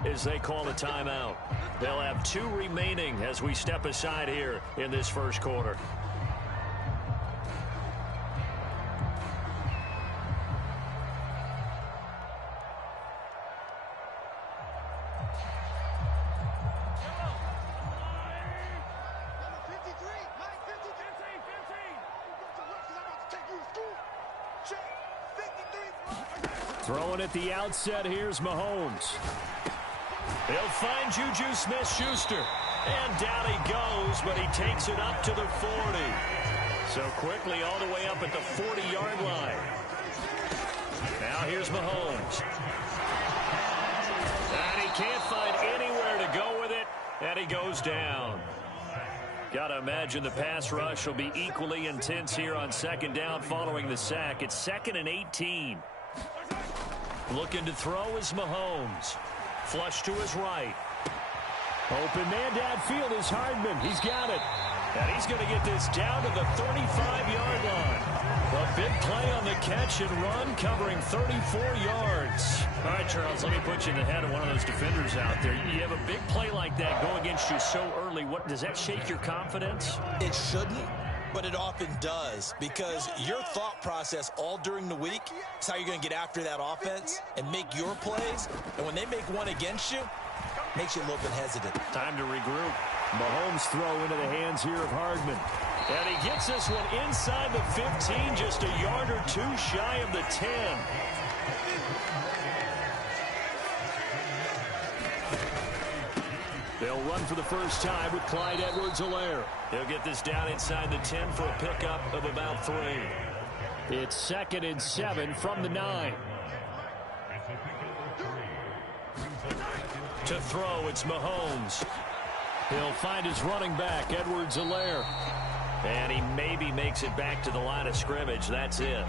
it as they call a timeout. They'll have 2 remaining as we step aside here in this first quarter. Throwing at the outset, here's Mahomes. He'll find Juju Smith-Schuster. And down he goes, but he takes it up to the 40. So quickly all the way up at the 40-yard line. Now here's Mahomes. And he can't find anywhere to go with it, and he goes down. Got to imagine the pass rush will be equally intense here on second down following the sack. It's 2nd and 18. Looking to throw is Mahomes. Flush to his right. Open man downfield is Hardman. He's got it. And he's going to get this down to the 35-yard line. A big play on the catch and run, covering 34 yards. All right, Charles, let me put you in the head of one of those defenders out there. You have a big play like that go against you so early. What does that shake your confidence? It shouldn't, but it often does, because your thought process all during the week is how you're going to get after that offense and make your plays. And when they make one against you, it makes you a little bit hesitant. Time to regroup. Mahomes throw into the hands here of Hardman. And he gets this one inside the 15, just a yard or 2 shy of the 10. They'll run for the first time with Clyde Edwards-Helaire. He'll get this down inside the 10 for a pickup of about 3. It's 2nd and 7 from the 9. To throw, it's Mahomes. He'll find his running back, Edwards-Helaire. And he maybe makes it back to the line of scrimmage. That's it.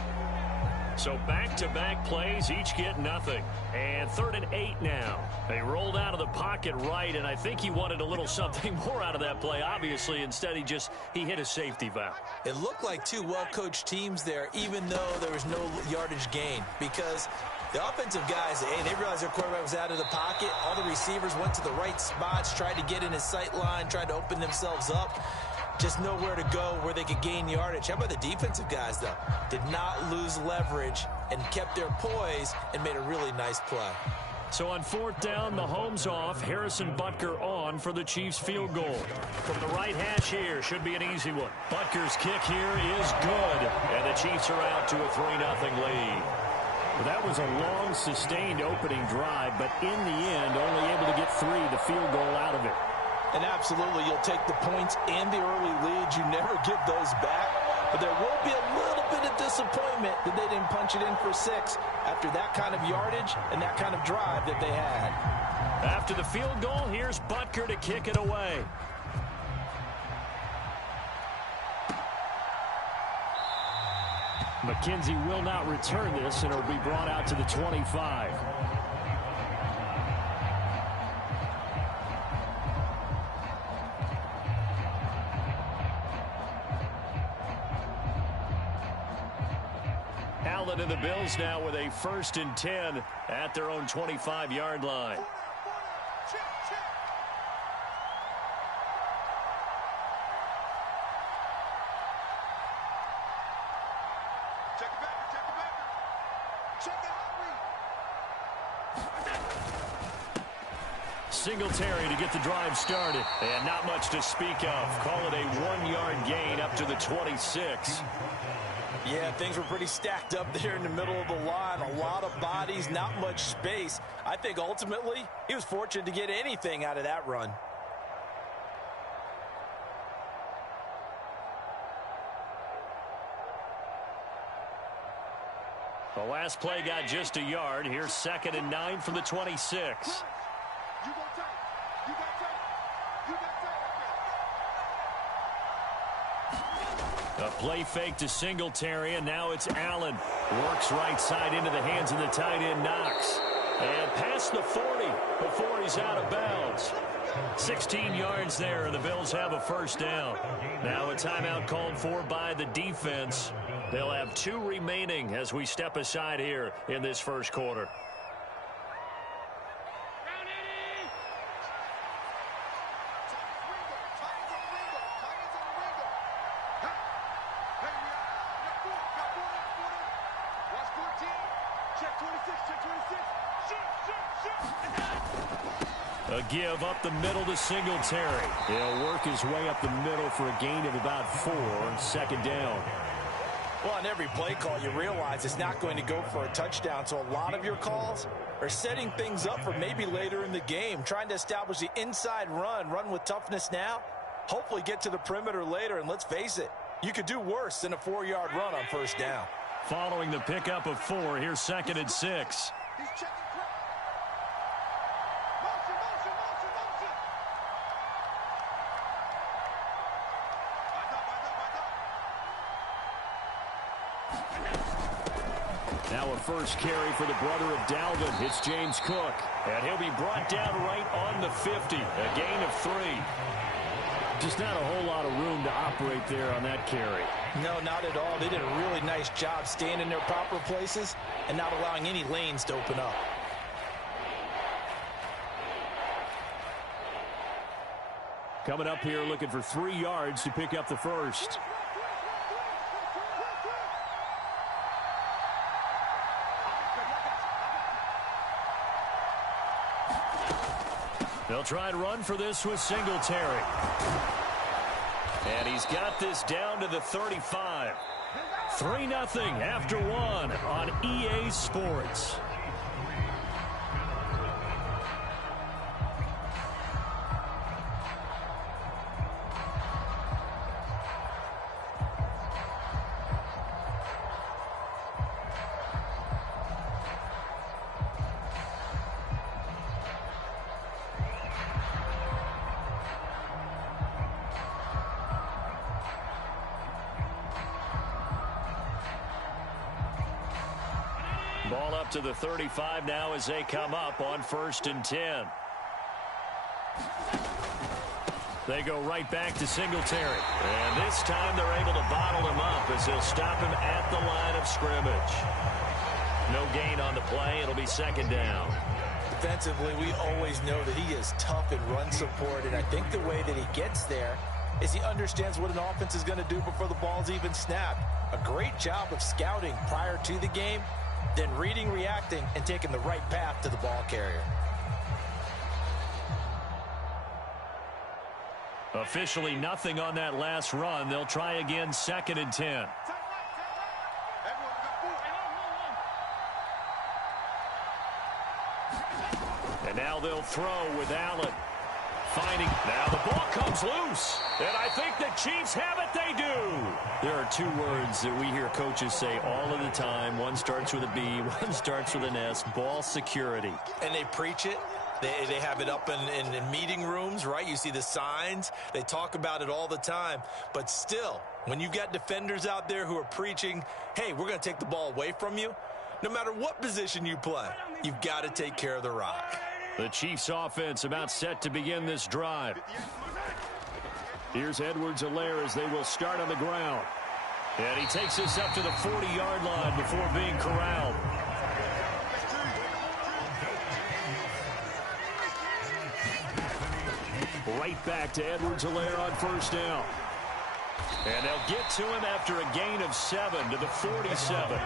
So back-to-back plays, each get nothing. And 3rd and 8 now. They rolled out of the pocket right, and I think he wanted a little something more out of that play, obviously. Instead, he hit a safety valve. It looked like 2 well-coached teams there, even though there was no yardage gain, because the offensive guys, they realized their quarterback was out of the pocket. All the receivers went to the right spots, tried to get in his sight line, tried to open themselves up. Just nowhere to go where they could gain yardage. How about the defensive guys, though? Did not lose leverage and kept their poise and made a really nice play. So on 4th down, Mahomes off, Harrison Butker on for the Chiefs field goal. From the right hash here, should be an easy one. Butker's kick here is good, and the Chiefs are out to a 3-0 lead. Well, that was a long, sustained opening drive, but in the end, only able to get 3, the field goal out of it. And absolutely, you'll take the points and the early leads. You never give those back. But there will be a little bit of disappointment that they didn't punch it in for 6 after that kind of yardage and that kind of drive that they had. After the field goal, here's Butker to kick it away. McKenzie will not return this, and it'll be brought out to the 25. Allen and the Bills now with a 1st and 10 at their own 25-yard line. Singletary to get the drive started. And not much to speak of. Call it a 1-yard gain up to the 26. Yeah, things were pretty stacked up there in the middle of the line. A lot of bodies, not much space. I think ultimately he was fortunate to get anything out of that run. The last play got just a yard. Here's 2nd and 9 from the 26. A play fake to Singletary, and now it's Allen. Works right side into the hands of the tight end, Knox. And past the 40 before he's out of bounds. 16 yards there, and the Bills have a 1st down. Now a timeout called for by the defense. They'll have 2 remaining as we step aside here in this first quarter. A give up the middle to Singletary. He'll work his way up the middle for a gain of about 4. Second down. Well, on every play call, you realize it's not going to go for a touchdown, so a lot of your calls are setting things up for maybe later in the game, trying to establish the inside run with toughness now, hopefully get to the perimeter later, and let's face it, you could do worse than a 4-yard run on first down. Following the pickup of 4, here's 2nd and 6. Now a first carry for the brother of Dalvin. It's James Cook. And he'll be brought down right on the 50. A gain of 3. Just not a whole lot of room to operate there on that carry. No, not at all. They did a really nice job staying in their proper places and not allowing any lanes to open up. Coming up here looking for 3 yards to pick up the first. They'll try and run for this with Singletary. And he's got this down to the 35. 3-0 after 1 on EA Sports. Ball up to the 35 now as they come up on 1st and 10. They go right back to Singletary. And this time they're able to bottle him up as they'll stop him at the line of scrimmage. No gain on the play. It'll be 2nd down. Defensively, we always know that he is tough in run support, and I think the way that he gets there is he understands what an offense is going to do before the ball's even snapped. A great job of scouting prior to the game, then reading, reacting, and taking the right path to the ball carrier. Officially nothing on that last run. They'll try again 2nd and 10. And now they'll throw with Allen. Finding. Now the ball comes loose. And I think the Chiefs have it. They do. There are 2 words that we hear coaches say all of the time. One starts with a B. One starts with an S. Ball security. And they preach it. They have it up in meeting rooms, right? You see the signs. They talk about it all the time. But still, when you've got defenders out there who are preaching, hey, we're going to take the ball away from you, no matter what position you play, you've got to take care of the rock. The Chiefs offense about set to begin this drive. Here's Edwards-Helaire as they will start on the ground. And he takes this up to the 40-yard line before being corralled. Right back to Edwards-Helaire on 1st down. And they'll get to him after a gain of 7 to the 47.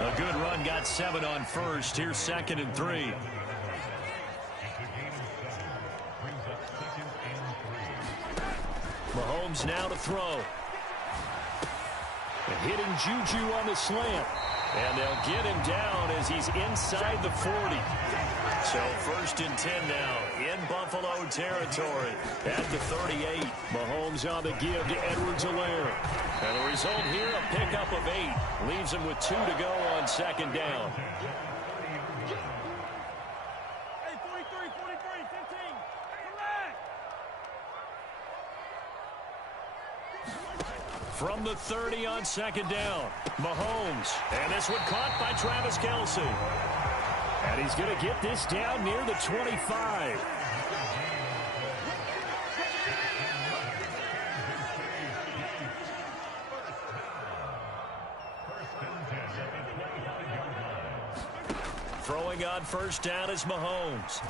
A good run got 7 on 1st. Here's 2nd and 3. Mahomes now to throw. Hitting Juju on the slant. And they'll get him down as he's inside the 40. So 1st and 10 now in Buffalo territory at the 38. Mahomes on the give to Edwards-Helaire. And the result here, a pickup of 8. Leaves him with 2 to go on 2nd down. From the 30 on 2nd down, Mahomes. And this one caught by Travis Kelce. And he's going to get this down near the 25. Throwing on 1st down is Mahomes.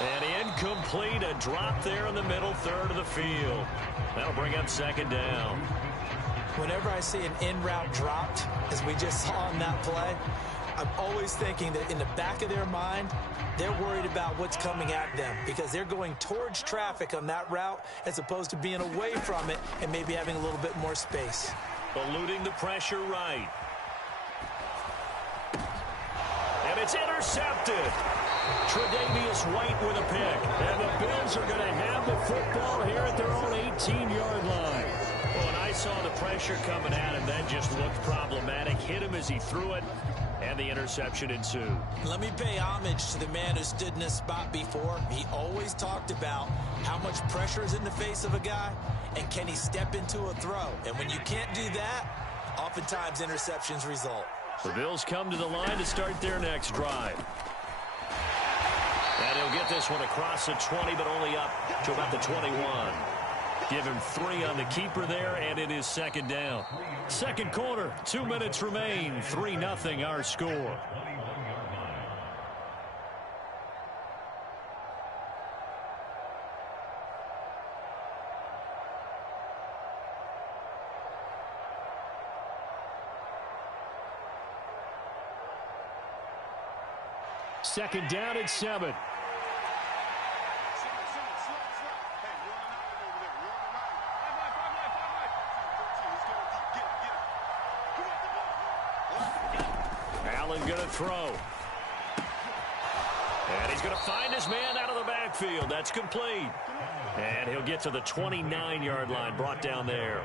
And incomplete, a drop there in the middle third of the field. That'll bring up 2nd down. Whenever I see an in-route dropped, as we just saw on that play, I'm always thinking that in the back of their mind, they're worried about what's coming at them because they're going towards traffic on that route as opposed to being away from it and maybe having a little bit more space. Eluding the pressure right. And it's intercepted. Tre'Davious White with a pick. And the Bills are going to have the football here at their own 18-yard line. Well, and I saw the pressure coming at him. That just looked problematic. Hit him as he threw it, and the interception ensued. Let me pay homage to the man who stood in this spot before. He always talked about how much pressure is in the face of a guy, and can he step into a throw. And when you can't do that, oftentimes interceptions result. The Bills come to the line to start their next drive. And he'll get this one across the 20, but only up to about the 21. Give him 3 on the keeper there, and it is second down. Second quarter, 2 minutes remain. 3-0 our score. Second down at 7. Allen going to throw. And he's going to find his man out of the backfield. That's complete. And he'll get to the 29-yard line, brought down there.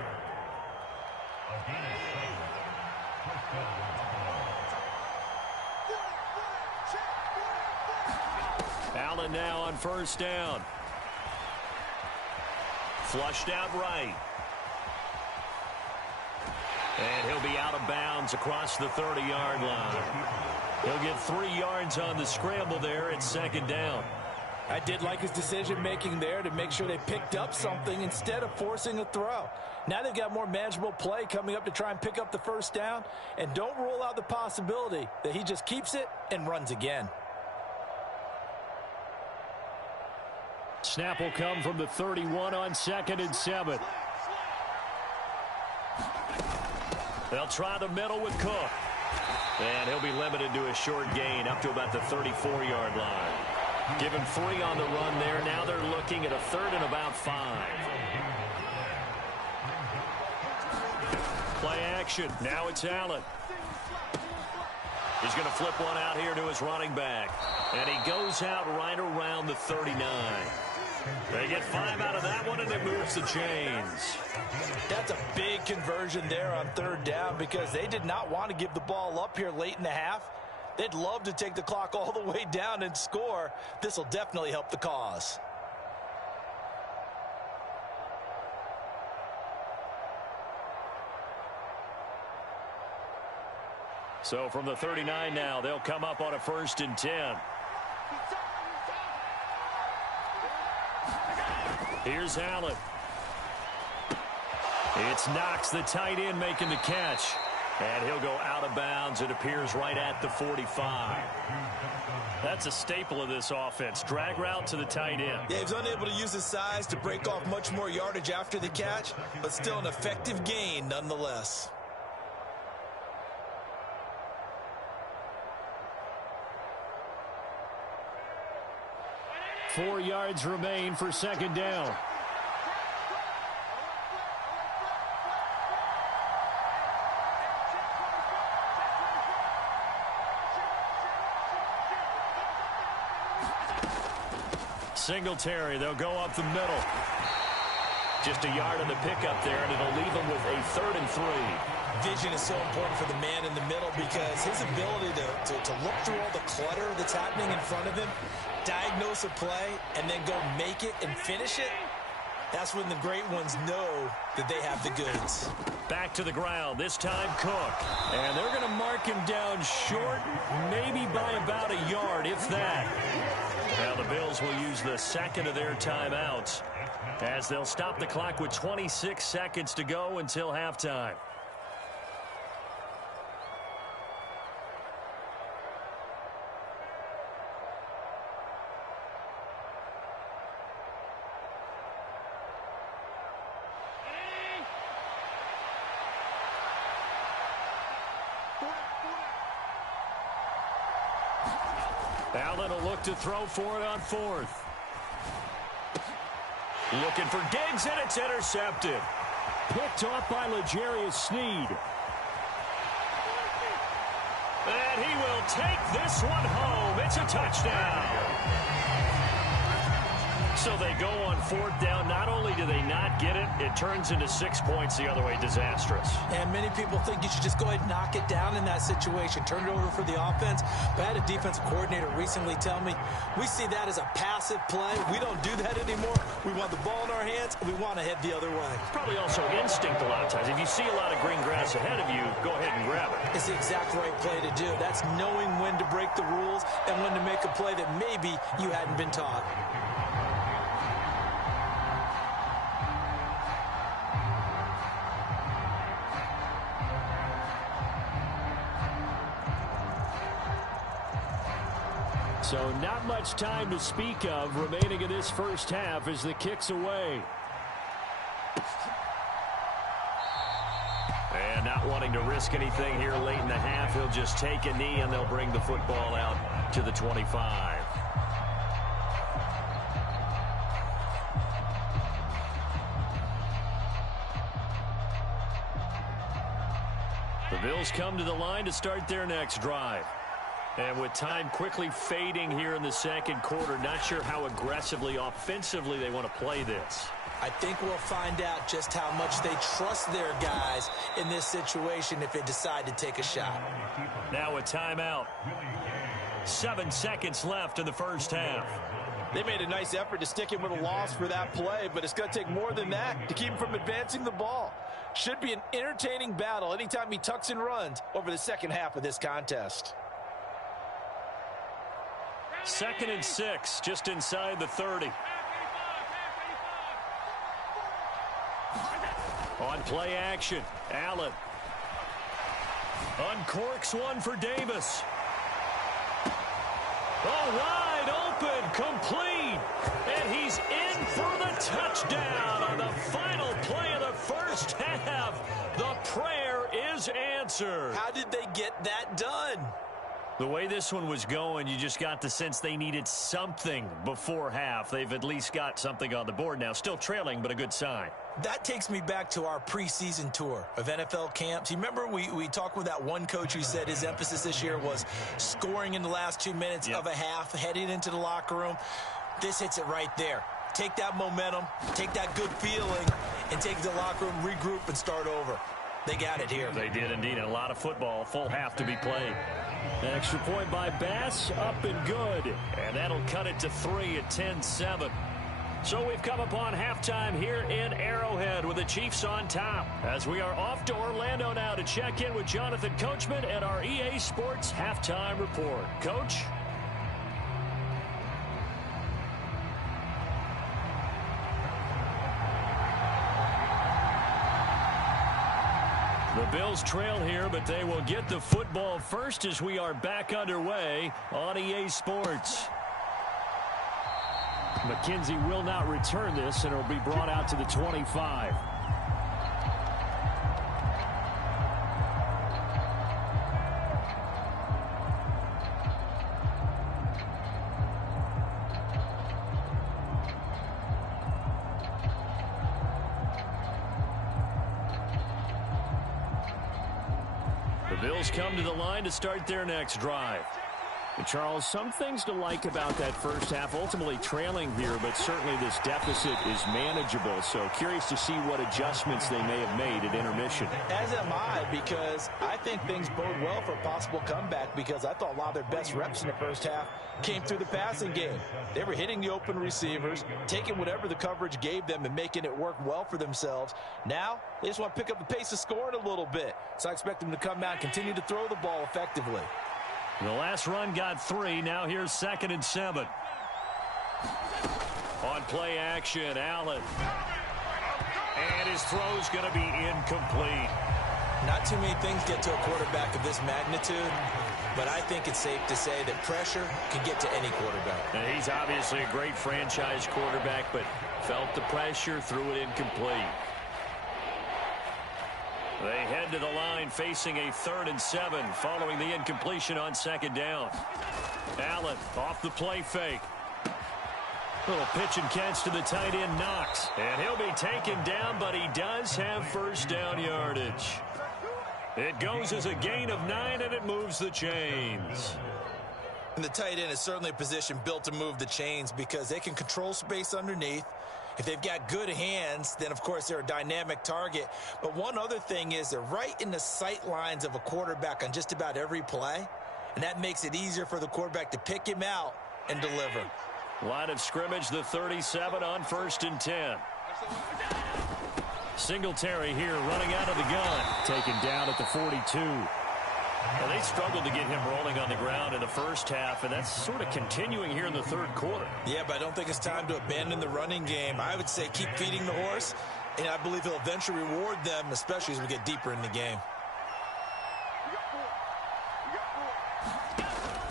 Allen now on first down. Flushed out right. And he'll be out of bounds across the 30-yard line. He'll get 3 yards on the scramble there at second down. I did like his decision-making there to make sure they picked up something instead of forcing a throw. Now they've got more manageable play coming up to try and pick up the first down. And don't rule out the possibility that he just keeps it and runs again. Snap will come from the 31 on 2nd and 7. They'll try the middle with Cook. And he'll be limited to a short gain up to about the 34-yard line. Give him 3 on the run there. Now they're looking at a 3rd and about 5. Play action. Now it's Allen. He's going to flip one out here to his running back. And he goes out right around the 39. They get 5 out of that one, and it moves the chains. That's a big conversion there on 3rd down because they did not want to give the ball up here late in the half. They'd love to take the clock all the way down and score. This will definitely help the cause. So from the 39 now, they'll come up on a 1st and 10. Here's Allen. It's Knox, the tight end, making the catch. And he'll go out of bounds. It appears right at the 45. That's a staple of this offense. Drag route to the tight end. Yeah, he's unable to use his size to break off much more yardage after the catch, but still an effective gain nonetheless. Four yards remain for second down. Singletary, they'll go up the middle. Just a yard on the pickup there, and it'll leave them with a 3rd and 3. Vision is so important for the man in the middle because his ability to look through all the clutter that's happening in front of him, diagnose a play, and then go make it and finish it, that's when the great ones know that they have the goods. Back to the ground, this time Cook. And they're going to mark him down short, maybe by about a yard, if that. Now the Bills will use the second of their timeouts as they'll stop the clock with 26 seconds to go until halftime. Allen will look to throw for it on fourth. Looking for Diggs, and it's intercepted. Picked off by L'Jarius Sneed. And he will take this one home. It's a touchdown. So they go on fourth down. Not only do they not get it, it turns into 6 points the other way. Disastrous. And many people think you should just go ahead and knock it down in that situation. Turn it over for the offense. But I had a defensive coordinator recently tell me, we see that as a passive play. We don't do that anymore. We want the ball in our hands, and we want to head the other way. Probably also instinct a lot of times. If you see a lot of green grass ahead of you, go ahead and grab it. It's the exact right play to do. That's knowing when to break the rules and when to make a play that maybe you hadn't been taught. So not much time to speak of remaining in this first half as the kick's away. And not wanting to risk anything here late in the half, he'll just take a knee and they'll bring the football out to the 25. The Bills come to the line to start their next drive. And with time quickly fading here in the second quarter, not sure how aggressively, offensively they want to play this. I think we'll find out just how much they trust their guys in this situation if they decide to take a shot. Now a timeout. 7 seconds left in the first half. They made a nice effort to stick him with a loss for that play, but it's going to take more than that to keep him from advancing the ball. Should be an entertaining battle anytime he tucks and runs over the second half of this contest. 2nd and 6, just inside the 30. On play action, Allen. Uncorks one for Davis. Oh, wide open, complete. And he's in for the touchdown on the final play of the first half. The prayer is answered. How did they get that done? The way this one was going, you just got the sense they needed something before half. They've at least got something on the board now. Still trailing, but a good sign. That takes me back to our preseason tour of NFL camps. You remember we talked with that one coach who said his emphasis this year was scoring in the last 2 minutes of a half, heading into the locker room. This hits it right there. Take that momentum, take that good feeling, and take the locker room, regroup, and start over. They got it here. They did indeed. A lot of football, full half to be played. An extra point by Bass, up and good. And that'll cut it to 3 at 10-7. So we've come upon halftime here in Arrowhead with the Chiefs on top. As we are off to Orlando now to check in with Jonathan Coachman and our EA Sports Halftime Report. Coach? The Bills trail here, but they will get the football first as we are back underway on EA Sports. McKenzie will not return this, and it will be brought out to the 25. The Bills come to the line to start their next drive. And Charles, some things to like about that first half. Ultimately trailing here, but certainly this deficit is manageable. So curious to see what adjustments they may have made at intermission. As am I, because I think things bode well for a possible comeback, because I thought a lot of their best reps in the first half came through the passing game. They were hitting the open receivers, taking whatever the coverage gave them and making it work well for themselves. Now, they just want to pick up the pace of scoring a little bit. So I expect them to come out and continue to throw the ball effectively. The last run got 3. Now here's 2nd and 7. On play action, Allen. And his throw's going to be incomplete. Not too many things get to a quarterback of this magnitude, but I think it's safe to say that pressure can get to any quarterback. And he's obviously a great franchise quarterback, but felt the pressure, threw it incomplete. They head to the line facing a 3rd and 7 following the incompletion on 2nd down. Allen off the play fake. Little pitch and catch to the tight end, Knox. And he'll be taken down, but he does have first down yardage. It goes as a gain of 9, and it moves the chains. And the tight end is certainly a position built to move the chains because they can control space underneath. If they've got good hands, then, of course, they're a dynamic target. But one other thing is they're right in the sight lines of a quarterback on just about every play, and that makes it easier for the quarterback to pick him out and deliver. Line of scrimmage, the 37 on 1st and 10. Singletary here running out of the gun. Taken down at the 42. Well, they struggled to get him rolling on the ground in the first half, and that's sort of continuing here in the third quarter. Yeah, but I don't think it's time to abandon the running game. I would say keep feeding the horse, and I believe he'll eventually reward them, especially as we get deeper in the game.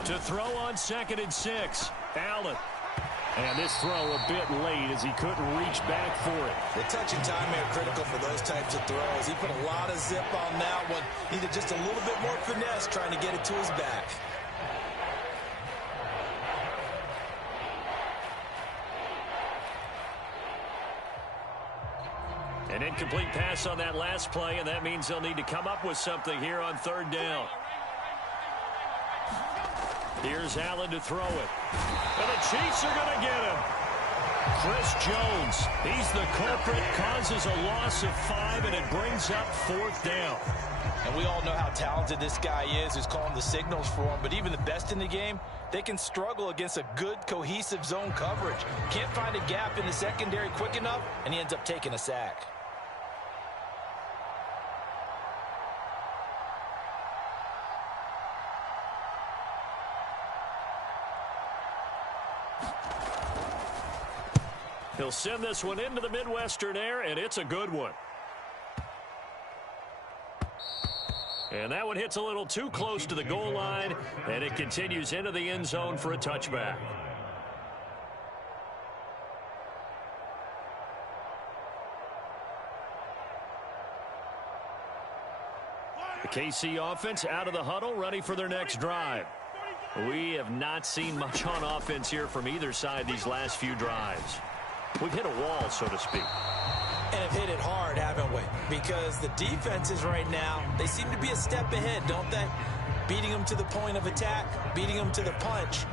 To throw on 2nd and 6, Allen. And this throw a bit late as he couldn't reach back for it. The touch and timing are critical for those types of throws. He put a lot of zip on that one. Needed just a little bit more finesse trying to get it to his back. An incomplete pass on that last play, and that means they'll need to come up with something here on 3rd down. Here's Allen to throw it. And the Chiefs are going to get him. Chris Jones, he's the culprit, causes a loss of 5, and it brings up 4th down. And we all know how talented this guy is who's calling the signals for him, but even the best in the game, they can struggle against a good, cohesive zone coverage. Can't find a gap in the secondary quick enough, and he ends up taking a sack. He'll send this one into the Midwestern air, and it's a good one. And that one hits a little too close to the goal line, and it continues into the end zone for a touchback. The KC offense out of the huddle, ready for their next drive. We have not seen much on offense here from either side these last few drives. We've hit a wall, so to speak. And have hit it hard, haven't we? Because the defenses right now, they seem to be a step ahead, don't they? Beating them to the point of attack, beating them to the punch.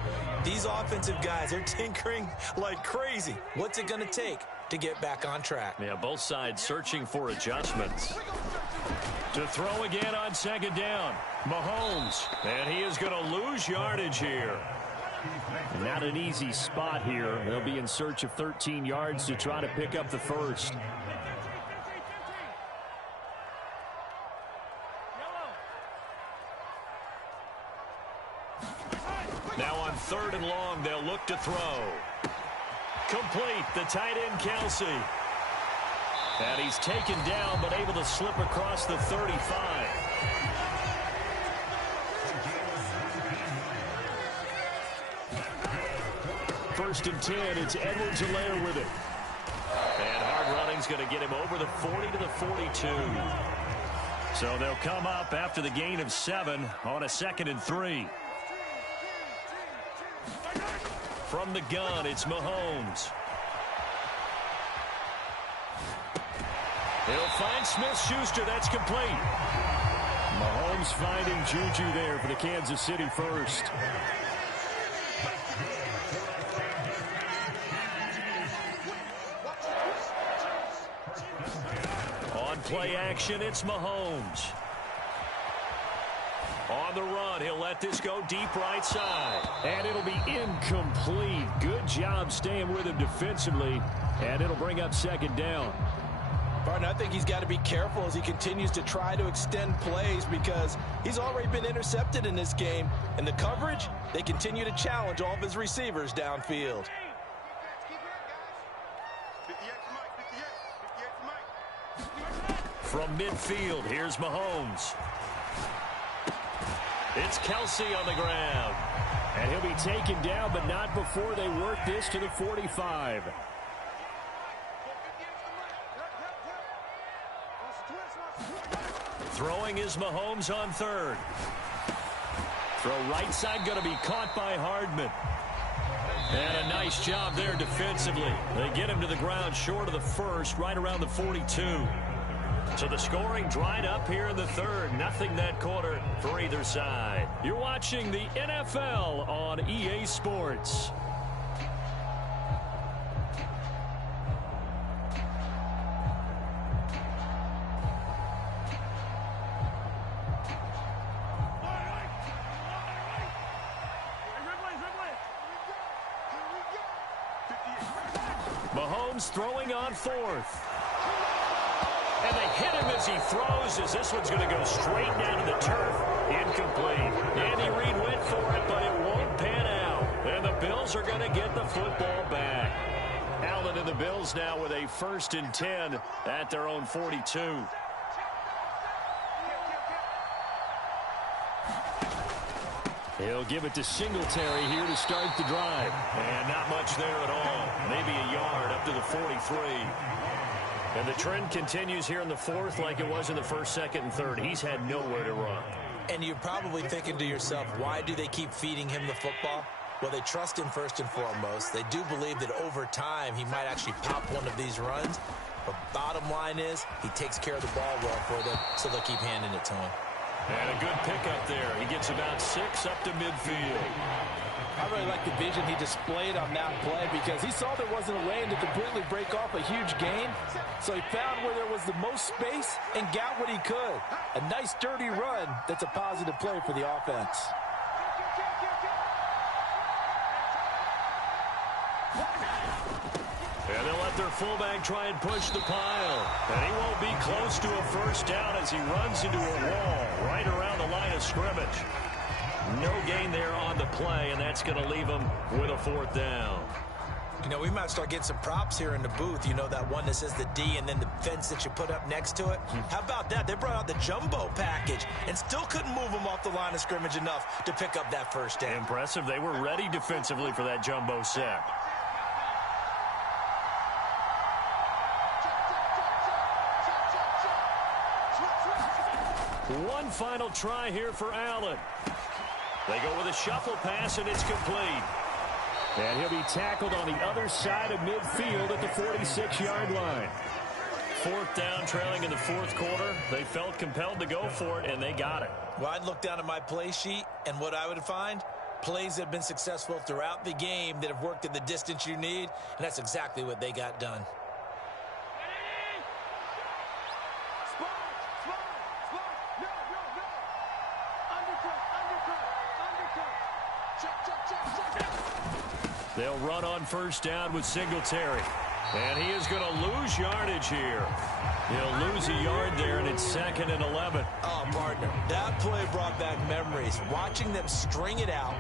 These offensive guys are tinkering like crazy. What's it going to take to get back on track? Yeah, both sides searching for adjustments. To throw again on 2nd down, Mahomes. And he is going to lose yardage here. Not an easy spot here. They'll be in search of 13 yards to try to pick up the first. Now on 3rd and long, they'll look to throw. Complete, the tight end, Kelsey. And he's taken down, but able to slip across the 35. First and 10, it's Edwards-Helaire with it. And hard running's going to get him over the 40 to the 42. So they'll come up after the gain of 7 on a 2nd and 3. From the gun, it's Mahomes. He'll find Smith-Schuster. That's complete. Mahomes finding Juju there for the Kansas City first. On play action, it's Mahomes. On the run, he'll let this go deep right side. And it'll be incomplete. Good job staying with him defensively. And it'll bring up 2nd down. Barton, I think he's got to be careful as he continues to try to extend plays because he's already been intercepted in this game. And the coverage, they continue to challenge all of his receivers downfield. From midfield, here's Mahomes. It's Kelsey on the ground. And he'll be taken down, but not before they work this to the 45. Throwing is Mahomes on 3rd. Throw right side going to be caught by Hardman. And a nice job there defensively. They get him to the ground short of the first, right around the 42. So the scoring dried up here in the third. Nothing that quarter for either side. You're watching the NFL on EA Sports. Mahomes throwing on fourth. And they hit him as he throws, as this one's going to go straight down to the turf. Incomplete. Andy Reid went for it, but it won't pan out. And the Bills are going to get the football back. Allen and the Bills now with a 1st and 10 at their own 42. He'll give it to Singletary here to start the drive. And not much there at all. Maybe a yard up to the 43. And the trend continues here in the fourth like it was in the first, second, and third. He's had nowhere to run. And you're probably thinking to yourself, why do they keep feeding him the football? Well, they trust him first and foremost. They do believe that over time he might actually pop one of these runs. But bottom line is he takes care of the ball well for them, so they'll keep handing it to him. And a good pickup there. He gets about 6 up to midfield. I really like the vision he displayed on that play because he saw there wasn't a lane to completely break off a huge gain. So he found where there was the most space and got what he could. A nice, dirty run that's a positive play for the offense. And they'll let their fullback try and push the pile. And he won't be close to a first down as he runs into a wall right around the line of scrimmage. No gain there on the play, and that's going to leave him with a 4th down. You know, we might start getting some props here in the booth. You know, that one that says the D and then the fence that you put up next to it? How about that? They brought out the jumbo package and still couldn't move him off the line of scrimmage enough to pick up that first down. Impressive. They were ready defensively for that jumbo sack. One final try here for Allen. They go with a shuffle pass, and it's complete. And he'll be tackled on the other side of midfield at the 46-yard line. 4th down, trailing in the 4th quarter. They felt compelled to go for it, and they got it. Well, I'd look down at my play sheet, and what I would find, plays that have been successful throughout the game that have worked in the distance you need, and that's exactly what they got done. They'll run on first down with Singletary. And he is going to lose yardage here. He'll lose a yard there, and it's 2nd and 11. Oh, partner, that play brought back memories. Watching them string it out,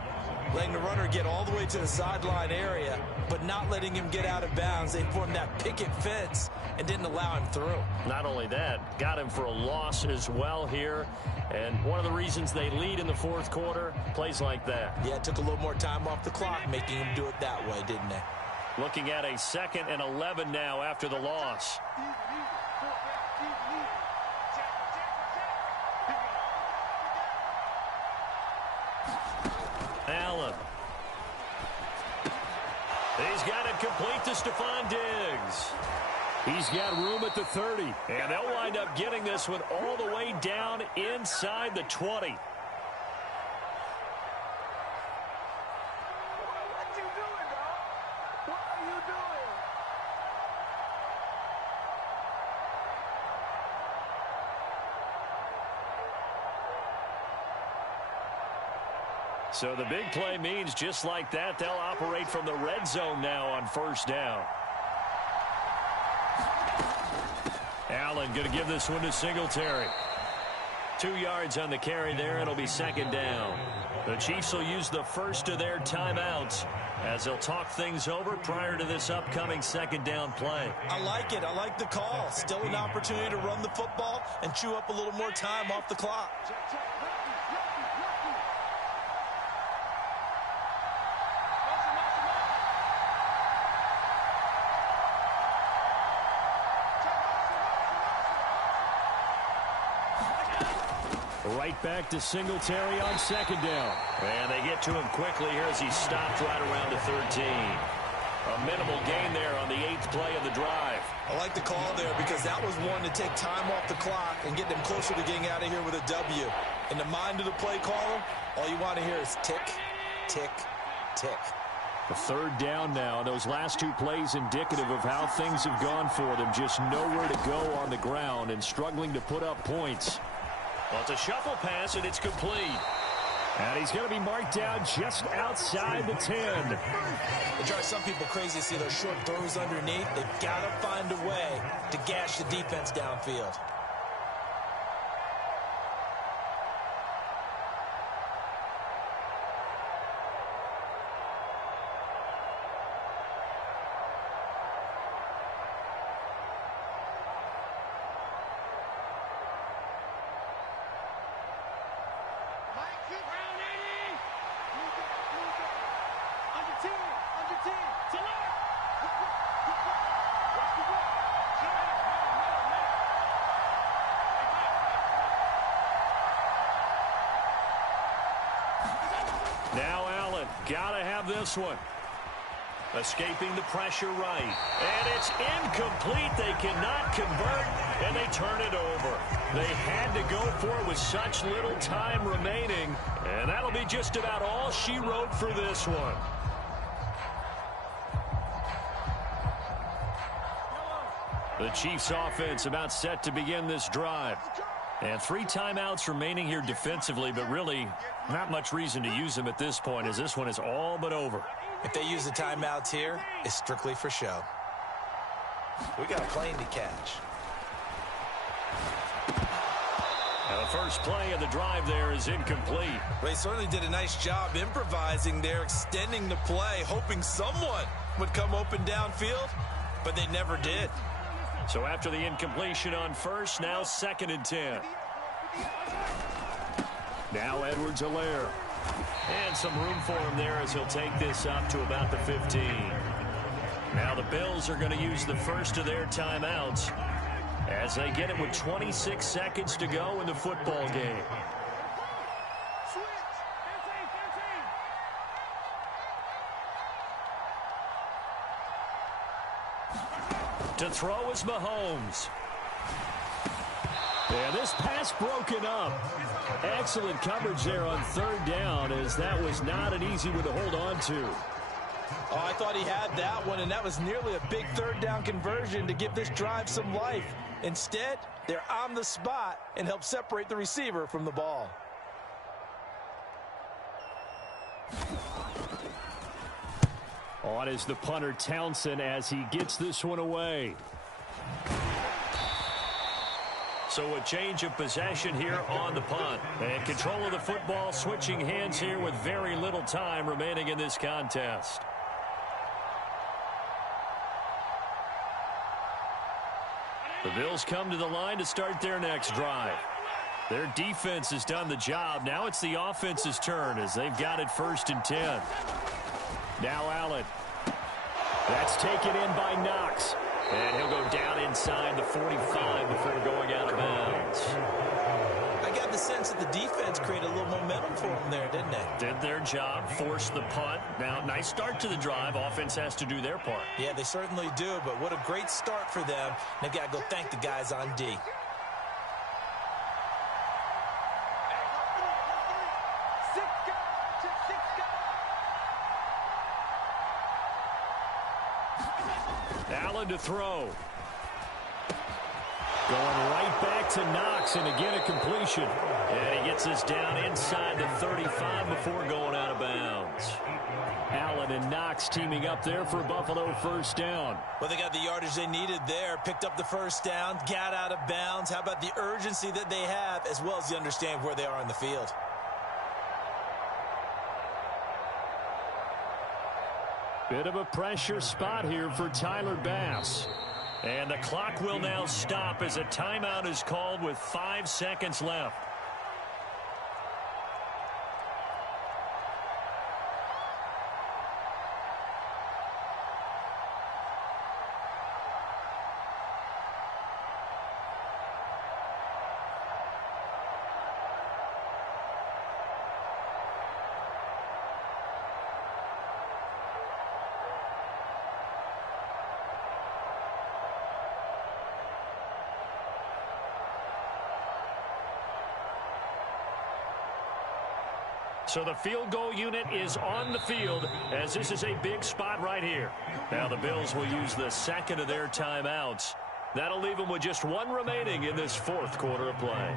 letting the runner get all the way to the sideline area, but not letting him get out of bounds. They formed that picket fence and didn't allow him through. Not only that, got him for a loss as well here. And one of the reasons they lead in the 4th quarter, plays like that. Yeah, it took a little more time off the clock, making him do it that way, didn't they? Looking at a 2nd and 11 now after the loss. Allen. He's got it complete to Stephon Diggs. He's got room at the 30. And they'll wind up getting this one all the way down inside the 20. So the big play means just like that, they'll operate from the red zone now on first down. Allen going to give this one to Singletary. 2 yards on the carry there. It'll be 2nd down. The Chiefs will use the first of their timeouts as they'll talk things over prior to this upcoming 2nd down play. I like it. I like the call. Still an opportunity to run the football and chew up a little more time off the clock. Right back to Singletary on second down. And they get to him quickly here as he's stopped right around the 13. A minimal gain there on the 8th play of the drive. I like the call there because that was one to take time off the clock and get them closer to getting out of here with a W. In the mind of the play caller, all you want to hear is tick, tick, tick. A 3rd down now. Those last 2 plays indicative of how things have gone for them. Just nowhere to go on the ground and struggling to put up points. Well, it's a shuffle pass, and it's complete. And he's going to be marked down just outside the 10. It drives some people crazy to see those short throws underneath. They've got to find a way to gash the defense downfield. Now Allen, gotta have this one. Escaping the pressure right. And it's incomplete. They cannot convert, and they turn it over. They had to go for it with such little time remaining, and that'll be just about all she wrote for this one. The Chiefs offense about set to begin this drive. And 3 timeouts remaining here defensively, but really not much reason to use them at this point as this one is all but over. If they use the timeouts here, it's strictly for show. We got a plane to catch. Now the first play of the drive there is incomplete. They certainly did a nice job improvising there, extending the play, hoping someone would come open downfield, but they never did. So after the incompletion on first, now 2nd and 10. Now Edwards-Helaire. And some room for him there as he'll take this up to about the 15. Now the Bills are going to use the first of their timeouts as they get it with 26 seconds to go in the football game. To throw is Mahomes. Yeah, this pass broken up. Excellent coverage there on 3rd down as that was not an easy one to hold on to. Oh, I thought he had that one, and that was nearly a big 3rd down conversion to give this drive some life. Instead, they're on the spot and help separate the receiver from the ball. On is the punter Townsend as he gets this one away. So a change of possession here on the punt. And control of the football switching hands here with very little time remaining in this contest. The Bills come to the line to start their next drive. Their defense has done the job. Now it's the offense's turn as they've got it 1st and 10. Now Allen. That's taken in by Knox. And he'll go down inside the 45 before going out of bounds. I got the sense that the defense created a little momentum for them there, didn't they? Did their job, forced the punt. Now, nice start to the drive. Offense has to do their part. Yeah, they certainly do, but what a great start for them. They've got to go thank the guys on D. Allen to throw. Going right back to Knox, and again a completion. And he gets this down inside the 35 before going out of bounds. Allen and Knox teaming up there for Buffalo 1st down. Well, they got the yardage they needed there, picked up the 1st down, got out of bounds. How about the urgency that they have, as well as the understand where they are in the field? Bit of a pressure spot here for Tyler Bass. And the clock will now stop as a timeout is called with 5 seconds left. So the field goal unit is on the field as this is a big spot right here. Now the Bills will use the second of their timeouts. That'll leave them with just one remaining in this fourth quarter of play.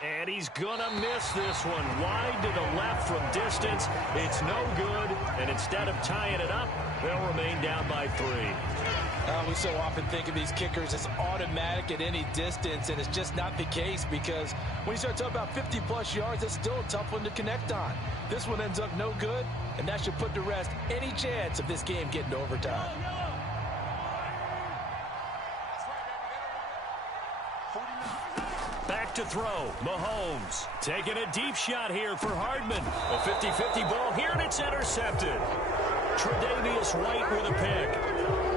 And he's going to miss this one. Wide to the left from distance. It's no good. And instead of tying it up, they'll remain down by 3. We so often think of these kickers as automatic at any distance, and it's just not the case because when you start talking about 50-plus yards, that's still a tough one to connect on. This one ends up no good, and that should put to rest any chance of this game getting to overtime. Back to throw. Mahomes taking a deep shot here for Hardman. A 50-50 ball here, and it's intercepted. Tre'Davious White with a pick.